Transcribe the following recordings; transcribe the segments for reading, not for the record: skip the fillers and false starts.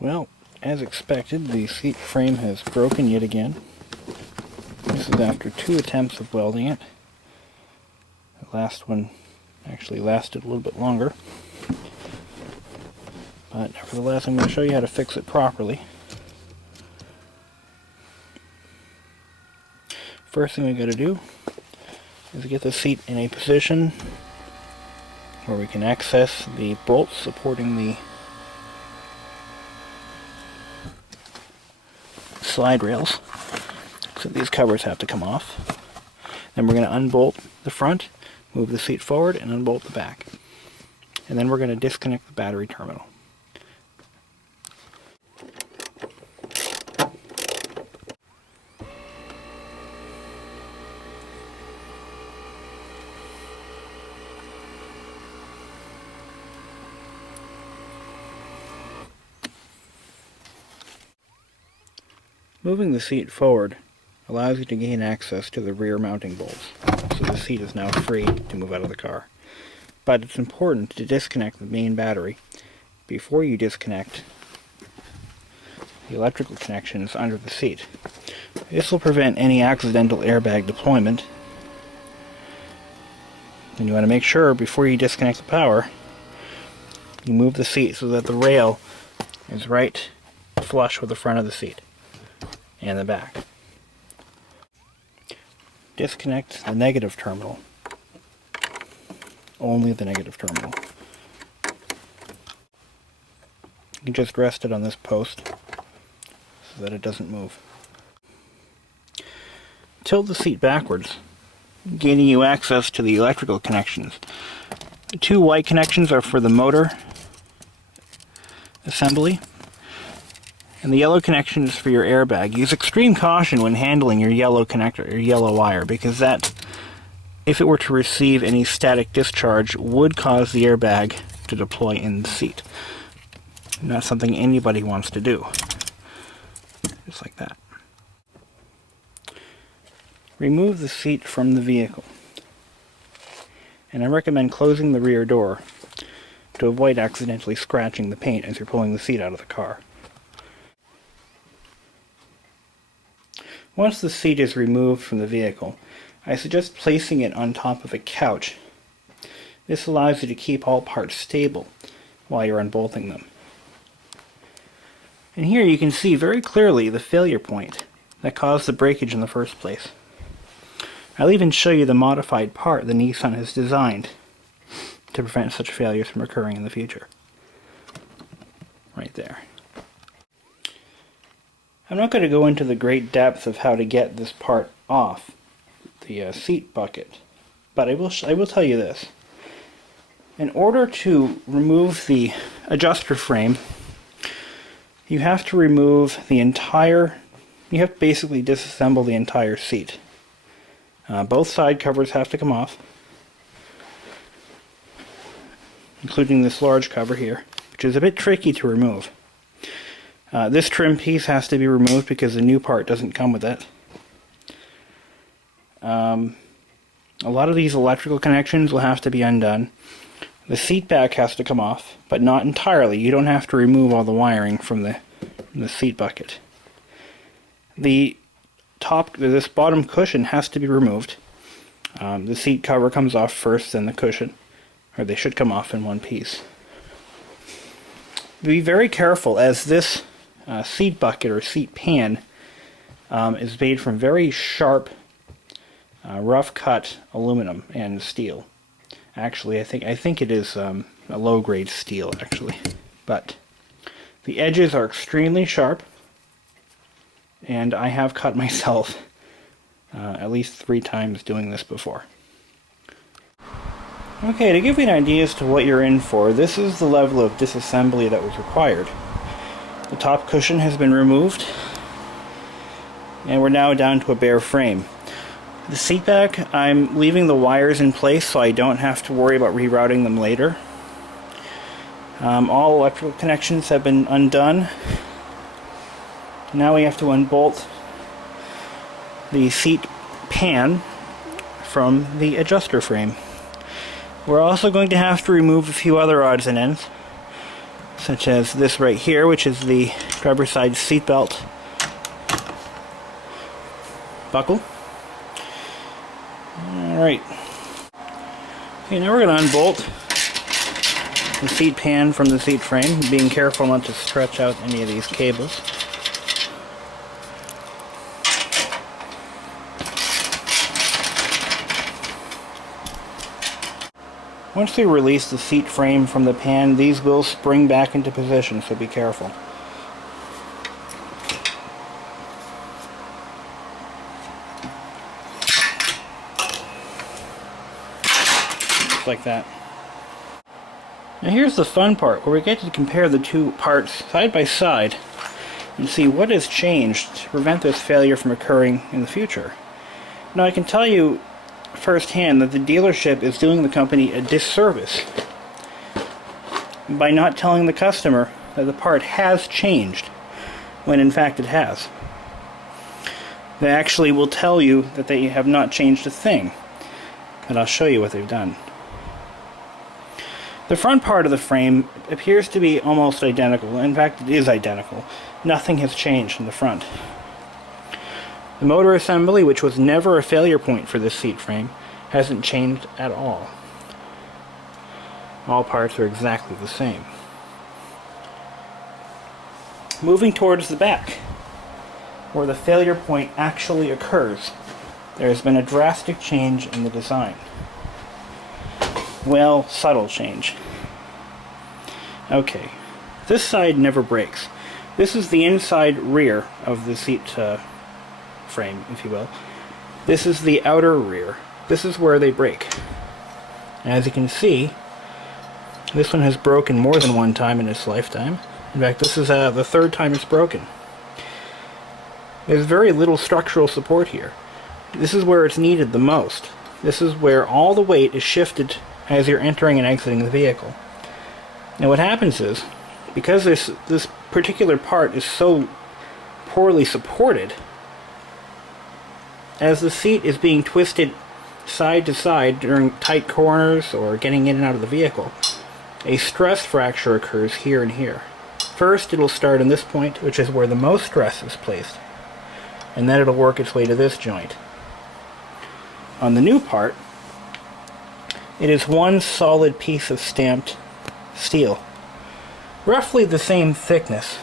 Well, as expected, the seat frame has broken yet again. This is after 2 attempts of welding it. The last one actually lasted a little bit longer. But nevertheless, I'm going to show you how to fix it properly. First thing we got to do is get the seat in a position where we can access the bolts supporting the slide rails. So these covers have to come off. Then we're going to unbolt the front, move the seat forward, and unbolt the back. And then we're going to disconnect the battery terminal. Moving the seat forward allows you to gain access to the rear mounting bolts, so the seat is now free to move out of the car. But it's important to disconnect the main battery before you disconnect the electrical connections under the seat. This will prevent any accidental airbag deployment. And you want to make sure before you disconnect the power, you move the seat so that the rail is right flush with the front of the seat and the back. Disconnect the negative terminal. Only the negative terminal. You can just rest it on this post so that it doesn't move. Tilt the seat backwards, gaining you access to the electrical connections. The 2 white connections are for the motor assembly, and the yellow connection is for your airbag. Use extreme caution when handling your yellow connector, your yellow wire, because that, if it were to receive any static discharge, would cause the airbag to deploy in the seat. Not something anybody wants to do. Just like that. Remove the seat from the vehicle. And I recommend closing the rear door to avoid accidentally scratching the paint as you're pulling the seat out of the car. Once the seat is removed from the vehicle, I suggest placing it on top of a couch. This allows you to keep all parts stable while you're unbolting them. And here you can see very clearly the failure point that caused the breakage in the first place. I'll even show you the modified part the Nissan has designed to prevent such failures from occurring in the future. Right there. I'm not going to go into the great depth of how to get this part off the seat bucket, but I will tell you this. In order to remove the adjuster frame, you have to remove the entire, you have to basically disassemble the entire seat. Both side covers have to come off, including this large cover here, which is a bit tricky to remove. This trim piece has to be removed because the new part doesn't come with it. A lot of these electrical connections will have to be undone. The seat back has to come off, but not entirely. You don't have to remove all the wiring from the seat bucket. This bottom cushion has to be removed. The seat cover comes off first, then the cushion, or they should come off in one piece. Be very careful, as this seat bucket or seat pan is made from very sharp, rough cut aluminum and steel. Actually, I think it is a low grade steel actually, but the edges are extremely sharp, and I have cut myself at least 3 times doing this before. Okay, to give you an idea as to what you're in for, this is the level of disassembly that was required. The top cushion has been removed, and we're now down to a bare frame. The seat back, I'm leaving the wires in place so I don't have to worry about rerouting them later. All electrical connections have been undone. Now we have to unbolt the seat pan from the adjuster frame. We're also going to have to remove a few other odds and ends. such as this right here, which is the driver's side seatbelt buckle. Alright. Okay, now we're going to unbolt the seat pan from the seat frame, being careful not to stretch out any of these cables. Once we release the seat frame from the pan, these will spring back into position, so be careful. Just like that. Now here's the fun part, where we get to compare the two parts side by side and see what has changed to prevent this failure from occurring in the future. Now I can tell you firsthand that the dealership is doing the company a disservice by not telling the customer that the part has changed, when in fact it has. They actually will tell you that they have not changed a thing, and I'll show you what they've done. The front part of the frame appears to be almost identical. In fact, it is identical. Nothing has changed in the front. The motor assembly, which was never a failure point for this seat frame, hasn't changed at all. All parts are exactly the same. Moving towards the back, where the failure point actually occurs, there has been a drastic change in the design. Well, subtle change. Okay, this side never breaks. This is the inside rear of the seat frame, if you will. This is the outer rear. This is where they break. As you can see, this one has broken more than one time in its lifetime. In fact, this is the third time it's broken. There's very little structural support here. This is where it's needed the most. This is where all the weight is shifted as you're entering and exiting the vehicle. Now what happens is, because this particular part is so poorly supported, as the seat is being twisted side to side during tight corners or getting in and out of the vehicle, a stress fracture occurs here and here. First, it'll start in this point, which is where the most stress is placed, and then it'll work its way to this joint. On the new part, it is one solid piece of stamped steel, roughly the same thickness.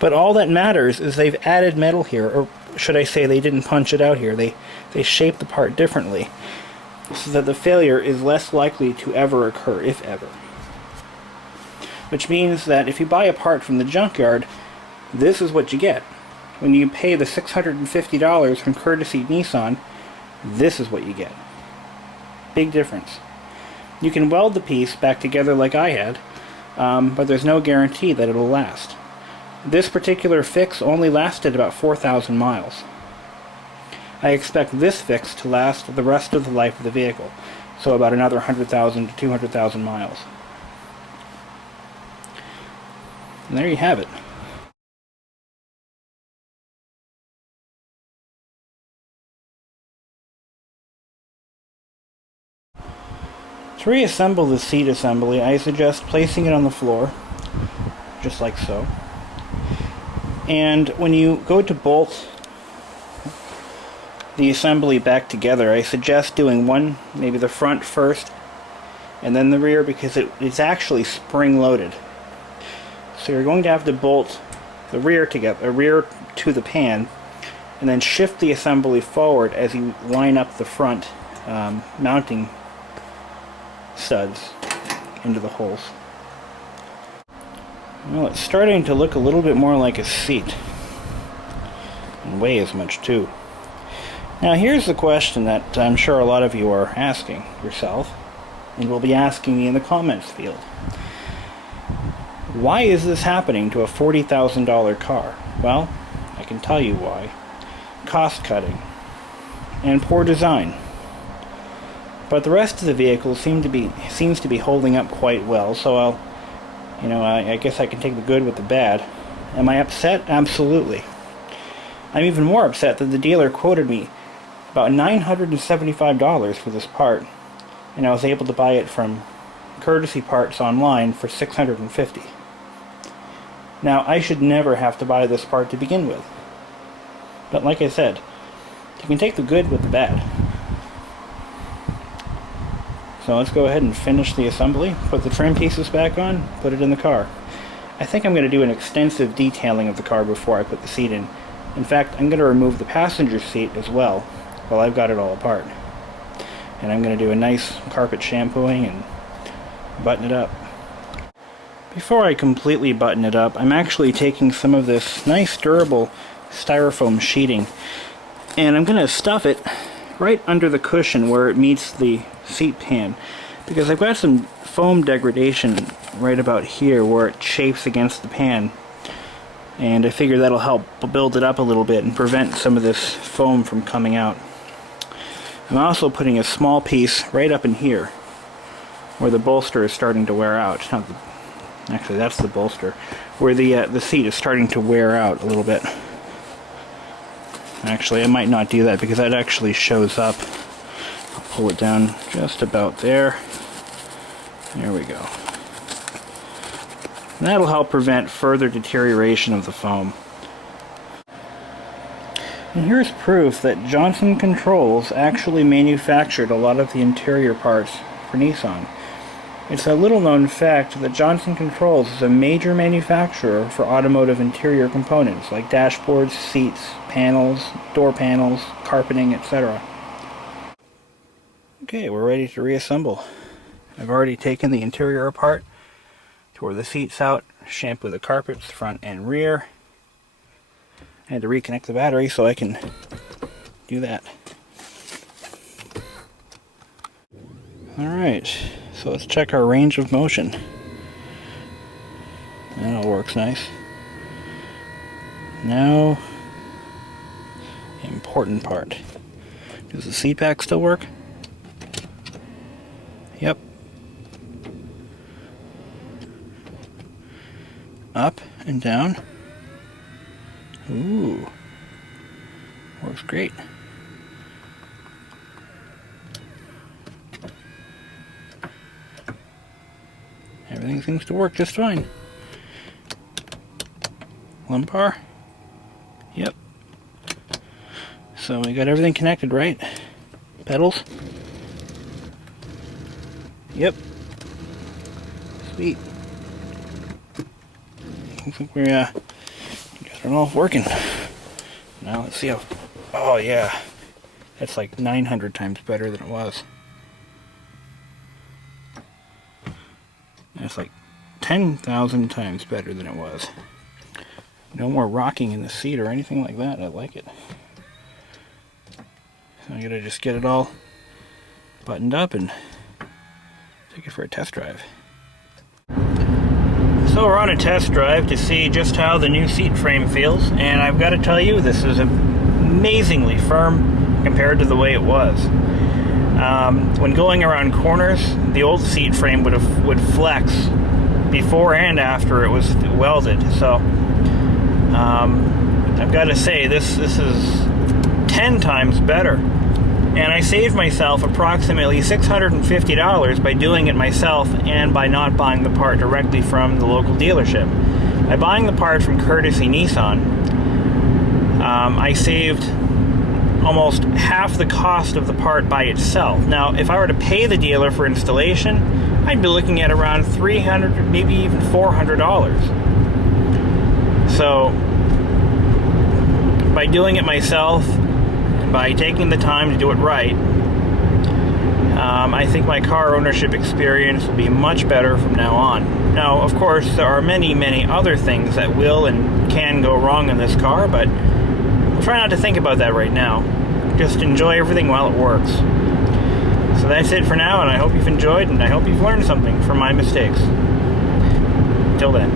But all that matters is they've added metal here, or should I say they didn't punch it out here. They shaped the part differently, so that the failure is less likely to ever occur, if ever. Which means that if you buy a part from the junkyard, this is what you get. When you pay the $650 from Courtesy Nissan, this is what you get. Big difference. You can weld the piece back together like I had, but there's no guarantee that it'll last. This particular fix only lasted about 4,000 miles. I expect this fix to last the rest of the life of the vehicle, so about another 100,000 to 200,000 miles. And there you have it. To reassemble the seat assembly, I suggest placing it on the floor, just like so. And when you go to bolt the assembly back together, I suggest doing one, maybe the front first, and then the rear, because it's actually spring-loaded. So you're going to have to bolt the rear together, rear to the pan, and then shift the assembly forward as you line up the front mounting studs into the holes. Well, it's starting to look a little bit more like a seat, and weigh as much too. Now here's the question that I'm sure a lot of you are asking yourself, and will be asking me in the comments field. Why is this happening to a $40,000 car? Well, I can tell you why. Cost cutting and poor design. But the rest of the vehicle seems to be holding up quite well, so I guess I can take the good with the bad. Am I upset? Absolutely. I'm even more upset that the dealer quoted me about $975 for this part, and I was able to buy it from courtesy parts online for $650. Now, I should never have to buy this part to begin with. But like I said, you can take the good with the bad. So let's go ahead and finish the assembly, put the trim pieces back on, put it in the car. I think I'm going to do an extensive detailing of the car before I put the seat in. In fact, I'm going to remove the passenger seat as well, while I've got it all apart. And I'm going to do a nice carpet shampooing and button it up. Before I completely button it up, I'm actually taking some of this nice durable styrofoam sheeting and I'm going to stuff it right under the cushion where it meets the seat pan, because I've got some foam degradation right about here where it chafes against the pan, and I figure that'll help build it up a little bit and prevent some of this foam from coming out. I'm also putting a small piece right up in here where the bolster is starting to wear out. Actually, that's the bolster, where the seat is starting to wear out a little bit. Actually, I might not do that because that actually shows up. I'll pull it down just about there. There we go. And that'll help prevent further deterioration of the foam. And here's proof that Johnson Controls actually manufactured a lot of the interior parts for Nissan. It's a little known fact that Johnson Controls is a major manufacturer for automotive interior components like dashboards, seats, panels, door panels, carpeting, etc. Okay, we're ready to reassemble. I've already taken the interior apart, tore the seats out, shampoo the carpets, front and rear. I had to reconnect the battery so I can do that. Alright, so let's check our range of motion. That all works nice. Now, the important part. Does the seat back still work? Yep. Up and down. Ooh. Works great. Everything seems to work just fine. Lumbar. Yep. So we got everything connected, right? Pedals. Yep. Sweet. Looks like we got it all working. Now let's see how... Oh yeah. That's like 900 times better than it was. That's like 10,000 times better than it was. No more rocking in the seat or anything like that. I like it. So I gotta just get it all buttoned up and take it for a test drive. So we're on a test drive to see just how the new seat frame feels, and I've got to tell you, this is amazingly firm compared to the way it was. When going around corners, the old seat frame would flex before and after it was welded. So I've got to say, this is 10 times better. And I saved myself approximately $650 by doing it myself and by not buying the part directly from the local dealership. By buying the part from Courtesy Nissan, I saved almost half the cost of the part by itself. Now, if I were to pay the dealer for installation, I'd be looking at around $300, maybe even $400. So, by doing it myself, by taking the time to do it right, I think my car ownership experience will be much better from now on. Now, of course, there are many, many other things that will and can go wrong in this car, but we'll try not to think about that right now. Just enjoy everything while it works. So that's it for now, and I hope you've enjoyed, and I hope you've learned something from my mistakes. Till then.